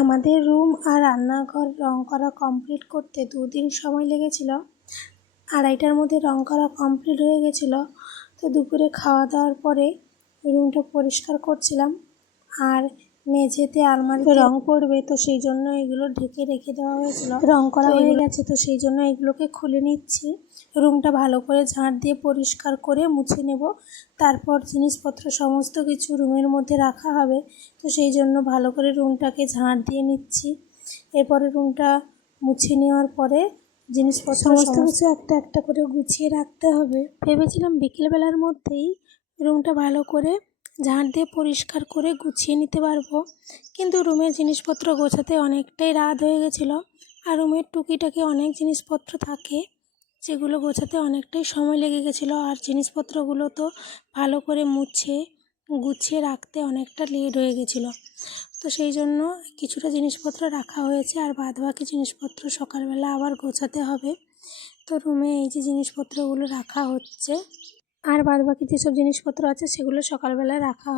আমাদের রুম আর রান্নাঘর রং করা কমপ্লিট করতে 2 দিন সময় লেগেছিল। 2:30টার মধ্যে রং করা কমপ্লিট হয়ে গেছিলো। তো দুপুরে খাওয়া দাওয়ার পরে রুমটা পরিষ্কার করছিলাম। আর মেঝেতে আলমারিতে রং পড়বে, তো সেই জন্য এগুলো ঢেকে রেখে দেওয়া হয়েছিল। রং করা হয়ে গেছে, তো সেই জন্য এগুলোকে খুলে নিচ্ছি। রুমটা ভালো করে ঝাঁট দিয়ে পরিষ্কার করে মুছে নেব। তারপর জিনিসপত্র সমস্ত কিছু রুমের মধ্যে রাখা হবে, তো সেই জন্য ভালো করে রুমটাকে ঝাঁট দিয়ে নিচ্ছি। এরপরে রুমটা মুছে নেওয়ার পরে জিনিসপত্র সমস্ত কিছু একটা একটা করে গুছিয়ে রাখতে হবে। ভেবেছিলাম বিকেলবেলার মধ্যেই রুমটা ভালো করে ঝাঁট দিয়ে পরিষ্কার করে গুছিয়ে নিতে পারবো, কিন্তু রুমের জিনিসপত্র গোছাতে অনেকটাই রাত হয়ে গেছিলো। আর রুমের টুকিটাকি অনেক জিনিসপত্র থাকে, যেগুলো গোছাতে অনেকটাই সময় লেগে গেছিলো। আর জিনিসপত্রগুলো তো ভালো করে মুছে গুছিয়ে রাখতে অনেকটা লেট হয়ে গেছিলো। তো সেই জন্য কিছুটা জিনিসপত্র রাখা হয়েছে, আর বাদবাকি জিনিসপত্র সকালবেলা আবার গোছাতে হবে। তো রুমে এই যে জিনিসপত্রগুলো রাখা হচ্ছে, আর বাদবাকি যেসব জিনিসপত্র আছে সেগুলো সকালবেলা রাখা